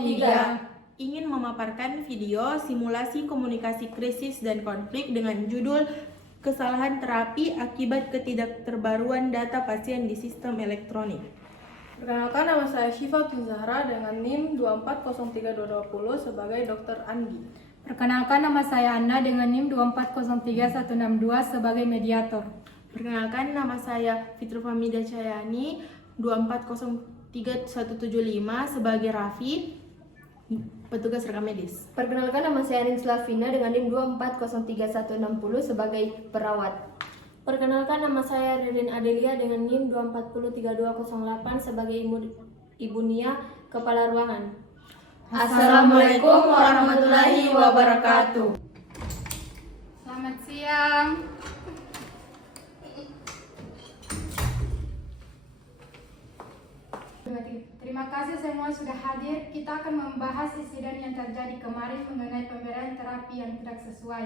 3 ingin memaparkan video simulasi komunikasi krisis dan konflik dengan judul Kesalahan Terapi Akibat Ketidakterbaruan Data Pasien di Sistem Elektronik. Perkenalkan, nama saya Syifa Tuzahra dengan NIM 2403220 sebagai Dr. Andi. Perkenalkan, nama saya Anna dengan NIM 2403162 sebagai mediator. Perkenalkan, nama saya Fitrufamida Cahyani 2403175 sebagai Raffi, petugas rekam medis. Perkenalkan, nama saya Aning Slavina dengan NIM 2403160 sebagai perawat. Perkenalkan, nama saya Ririn Adelia dengan NIM 2403208 sebagai Ibu Nia, Kepala Ruangan. Assalamualaikum warahmatullahi wabarakatuh. Selamat siang. Terima kasih semua sudah hadir. Kita akan membahas insiden yang terjadi kemarin mengenai pemberian terapi yang tidak sesuai.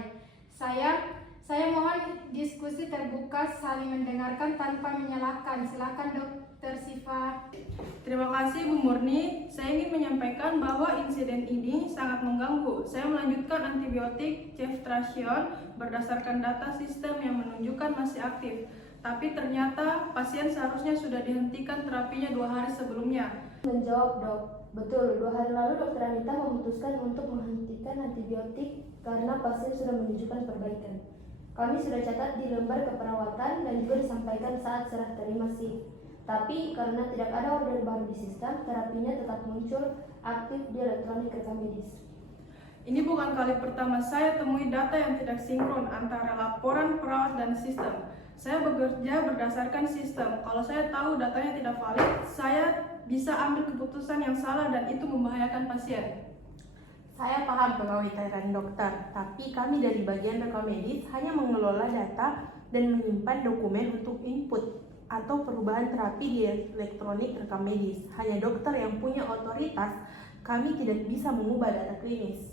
Saya mohon diskusi terbuka, saling mendengarkan tanpa menyalahkan. Silakan Dr. Syifa. Terima kasih Bu Murni. Saya ingin menyampaikan bahwa insiden ini sangat mengganggu. Saya melanjutkan antibiotik ceftriaxone berdasarkan data sistem yang menunjukkan masih aktif. Tapi ternyata pasien seharusnya sudah dihentikan terapinya 2 hari sebelumnya. Menjawab, Dok. Betul, 2 hari lalu Dr. Anita memutuskan untuk menghentikan antibiotik karena pasien sudah menunjukkan perbaikan. Kami sudah catat di lembar keperawatan dan juga disampaikan saat serah terima shift. Tapi karena tidak ada order baru di sistem, terapinya tetap muncul aktif di elektronik rekam medis. Ini bukan kali pertama saya temui data yang tidak sinkron antara laporan perawat dan sistem. Saya bekerja berdasarkan sistem. Kalau saya tahu datanya tidak valid, saya bisa ambil keputusan yang salah dan itu membahayakan pasien. Saya paham pegawai terawan dokter, tapi kami dari bagian rekam medis hanya mengelola data dan menyimpan dokumen untuk input atau perubahan terapi di elektronik rekam medis. Hanya dokter yang punya otoritas, kami tidak bisa mengubah data klinis.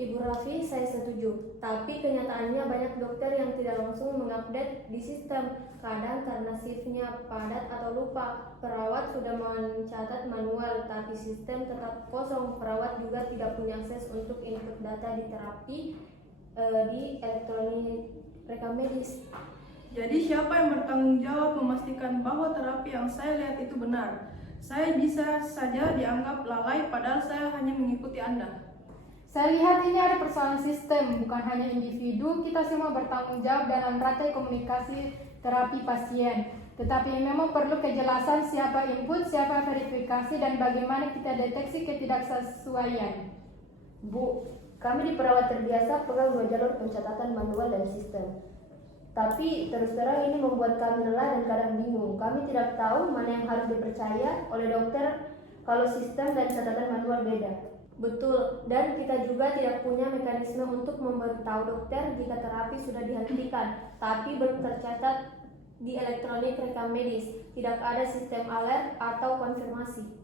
Ibu Raffi, saya setuju. Tapi kenyataannya banyak dokter yang tidak langsung mengupdate di sistem. Kadang karena shiftnya padat atau lupa. Perawat sudah mencatat manual, tapi sistem tetap kosong. Perawat juga tidak punya akses untuk input data di terapi di elektronik rekam medis. Jadi siapa yang bertanggung jawab memastikan bahwa terapi yang saya lihat itu benar? Saya bisa saja dianggap lalai padahal saya hanya mengikuti Anda. Saya lihat ini ada persoalan sistem, bukan hanya individu. Kita semua bertanggung jawab dalam rantai komunikasi terapi pasien. Tetapi memang perlu kejelasan siapa input, siapa verifikasi, dan bagaimana kita deteksi ketidaksesuaian. Bu, kami di perawat terbiasa pegang 2 jalur pencatatan manual dan sistem. Tapi terus terang ini membuat kami lelah dan kadang bingung. Kami tidak tahu mana yang harus dipercaya oleh dokter kalau sistem dan catatan manual beda. Betul, dan kita juga tidak punya mekanisme untuk memberitahu dokter jika terapi sudah dihentikan, tapi belum tercatat di elektronik rekam medis. Tidak ada sistem alert atau konfirmasi.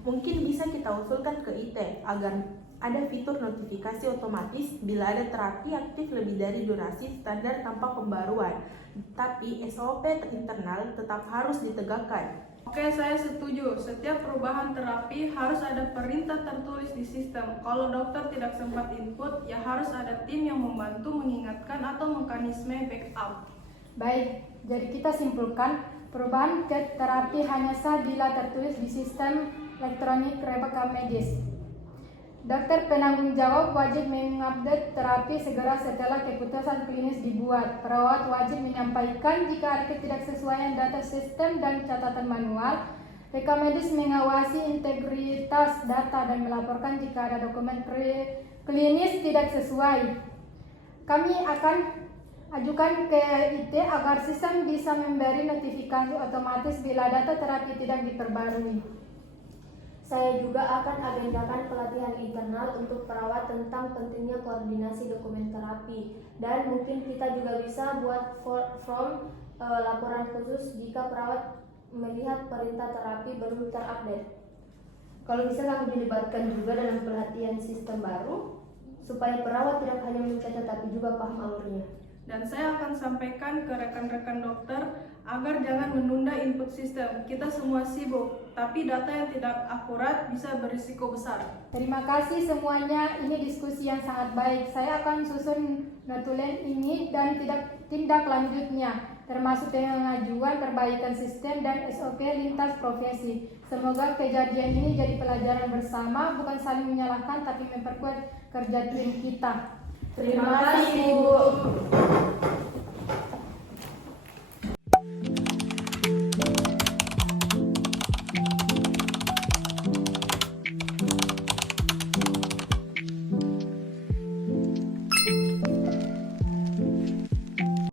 Mungkin bisa kita usulkan ke IT agar ada fitur notifikasi otomatis bila ada terapi aktif lebih dari durasi standar tanpa pembaruan. Tapi SOP internal tetap harus ditegakkan. Oke, saya setuju. Setiap perubahan terapi harus ada perintah tertulis di sistem. Kalau dokter tidak sempat input, ya harus ada tim yang membantu mengingatkan atau mekanisme backup. Baik, jadi kita simpulkan, perubahan ke terapi hanya sah bila tertulis di sistem elektronik rekam medis. Dokter penanggung jawab wajib mengupdate terapi segera setelah keputusan klinis dibuat. Perawat wajib menyampaikan jika ada ketidaksesuaian data sistem dan catatan manual. Rekam medis mengawasi integritas data dan melaporkan jika ada dokumen klinis tidak sesuai. Kami akan ajukan ke IT agar sistem bisa memberi notifikasi otomatis bila data terapi tidak diperbarui. Saya juga akan agendakan pelatihan internal untuk perawat tentang pentingnya koordinasi dokumen terapi. Dan mungkin kita juga bisa buat form laporan khusus jika perawat melihat perintah terapi belum terupdate. Kalau bisa kami dilibatkan juga dalam pelatihan sistem baru, supaya perawat tidak hanya mencatat tapi juga paham alurnya. Dan saya akan sampaikan ke rekan-rekan dokter agar jangan menunda input sistem. Kita semua sibuk, tapi data yang tidak akurat bisa berisiko besar. Terima kasih semuanya, ini diskusi yang sangat baik. Saya akan susun notulen ini dan tindak lanjutnya, termasuk pengajuan perbaikan sistem dan SOP lintas profesi. Semoga kejadian ini jadi pelajaran bersama, bukan saling menyalahkan tapi memperkuat kerja tim kita. Terima kasih, Bu.